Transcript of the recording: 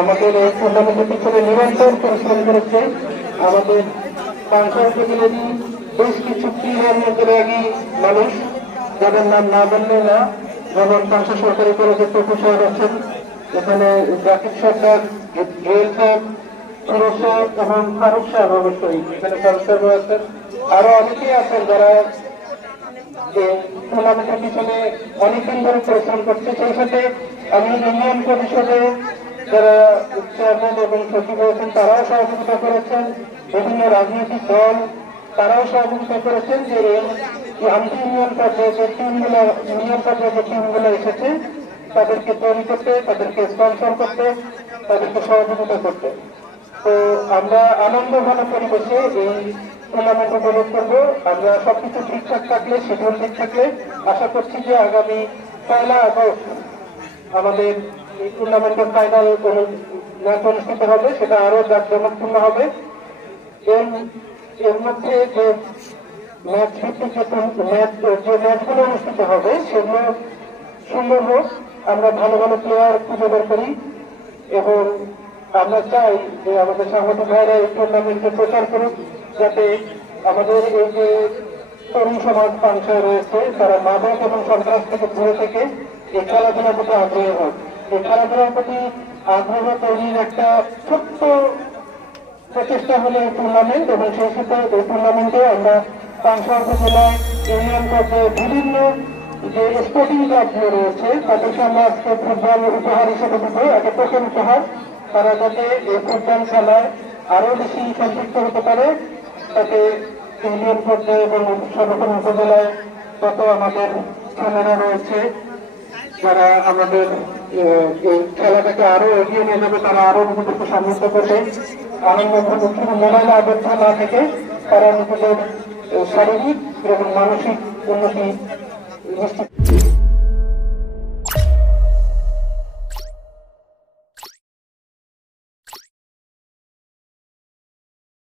আমাদের এই টুর্নামেন্টের পিছনে নিরন্তর পরিশ্রম করেছে। আমাদের পাংশা উপজেলারই বেশ কিছু প্রিয়ী মানুষ, যাদের নাম না বললে না, যেমন পাংশা সরকারি কলেজের প্রফেসর আছেন, এখানে জাকির সরকার, জুয়েল সাহেব, এবং ফারুক সাহেব, অবশ্যই এখানে ফারুক সাহেব আছেন, আরো অনেকেই আছেন যারা টুর্নামেন্টের পিছনে অনেকদিন ধরে পরিশ্রম করছে। সেই সাথে আমি ইউনিয়ন পরিষদে যারা চেয়ারম্যান এবং সচিব হয়েছেন তারাও সহযোগিতা করেছেন, বিভিন্ন রাজনৈতিক দল তারাও সহযোগিতা করেছেন যে আন্তঃ ইউনিয়ন পর্যায়ে যে টিমগুলো এসেছে তাদেরকে তৈরি করতে, তাদেরকে স্পন্সর করতে, তাদেরকে সহযোগিতা করতে। তো আমরা আনন্দ ঘন পরিবেশে এই টুর্নামেন্ট উপভোগ করবো। আমরা সবকিছু ঠিকঠাক থাকলে, শিডিউল ঠিক থাকলে আশা করছি যে আগামী 1 আগস্ট আমাদের এই টুর্নামেন্টের ফাইনাল ম্যাচ অনুষ্ঠিত হবে, সেটা আরো জাঁকজমকপূর্ণ হবে। এর মধ্যে যে ম্যাচ ভিত্তিক যে ম্যাচগুলো অনুষ্ঠিত হবে সেগুলো সুন্দর হোক, আমরা ভালো ভালো প্লেয়ার খুঁজে বের করি এবং আমরা চাই যে আমাদের সাংবাদিক ভাইরা এই টুর্নামেন্টে প্রচার করুক, যাতে আমাদের এই যে তরুণ সমাজ পাংশায় রয়েছে তারা মাদক এবং সন্ত্রাস থেকে দূরে থেকে এই খেলাধুলার প্রতি আগ্রহী হোক। এই খেলাধুলার প্রতি আগ্রহ তৈরির একটা ছোট্ট প্রচেষ্টা হলো এই টুর্নামেন্ট, এবং সেই সাথে এই টুর্নামেন্টে আমরা পাংশা উপজেলায় ইউনিয়ন পর্যায়ে বিভিন্ন যে স্পোর্টিং ক্লাবগুলো রয়েছে তাদেরকে আমরা আজকে ফুটবল উপহার হিসেবে দেবো, একটা প্রথম উপহার। তারা যাতে এই ফুটবল খেলায় আরো বেশি সম্পৃক্ত হতে পারে, তাতে ইউনিয়ন পর্যায়ে এবং সর্বক্ষণ উপজেলায় কত আমাদের ছেলেরা রয়েছে যারা আমাদের এই খেলাটাকে আরো এগিয়ে নিয়ে যাবে, তারা আরো নিজেদেরকে সমৃদ্ধ করবে, আনন্দ মোবাইলে আবদ্ধ না থেকে তারা নিজেদের শারীরিক এবং মানসিক উন্নতি নিশ্চিত